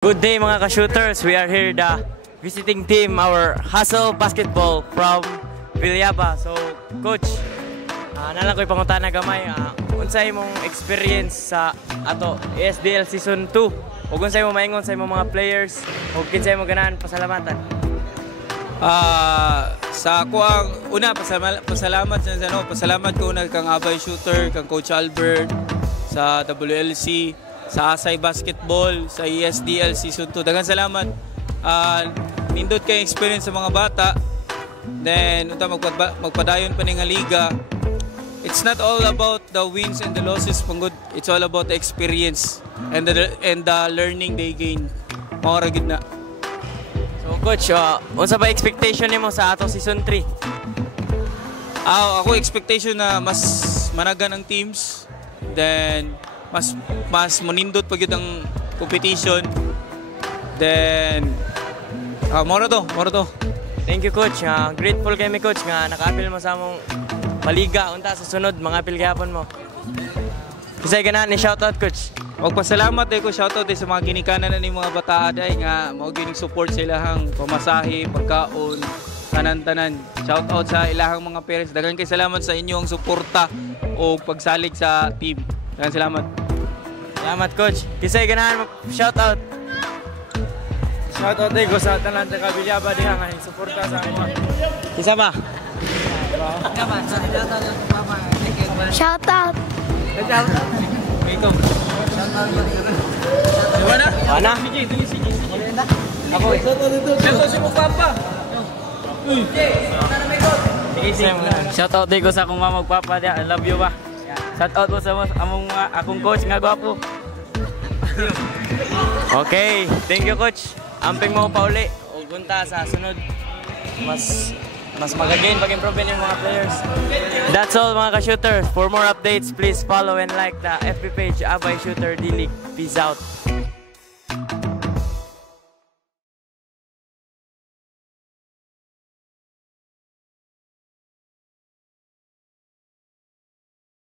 Good day mga ka-shooters, we are here the visiting team, our Hustle Basketball from Villaba. So coach, nalang ko'y pangutan na gamay, unsay mong experience sa ato ESDL Season 2 ug unsay mo maingon sa imong mga players ug kinsay mo ganahan pasalamatan? Sa ako ang una pasalamat ko una kang Abay Shooter, kang Coach Albert sa WLC, sa Asay Basketball, sa ESDL Season 2. Daghang salamat. Nindot kay experience sa mga bata. Then unta magpadayon pa ni nga liga. It's not all about the wins and the losses pangud. It's all about the experience and the learning they gain. Mao ra gid na. So coach, unsa ba expectation nimo sa ato Season 3? Ako expectation na mas managan ang teams. Then mas monindot pa gyud ang competition. Then moro to. Thank you coach. Grateful kay mi coach nga naka-apil mo sa among paliga unta sa sunod mga apil gyapon mo. Kisay ganahan ni shoutout coach. Magpasalamat ko shoutout sa mga ginikanan na ni mga bata day nga mao gining support sa ilahang pamasahe, pagkaon, tanan-tanan. Shoutout sa ilahang mga parents. Daghang kay salamat sa inyong suporta o pagsalig sa team. Daghang salamat. Salamat coach. Kisay ganahan mo shoutout. Shoutout ko sa tanan taga Villaba diha nga suporta sa amo. Isa ba? Shoutout. Mana? Ako shoutout si mo papa. Shoutout din ko sa akong mama ug papa dia. I love you ba. Shoutout mo sa akong coach nga gwapo. Okay, thank you coach. Amping mo pa uli ug unta sa sunod mas magagain pag-improve yung mga players. That's all mga ka-shooters. For more updates, please follow and like the FB page Abay Shooter D-League. Peace out.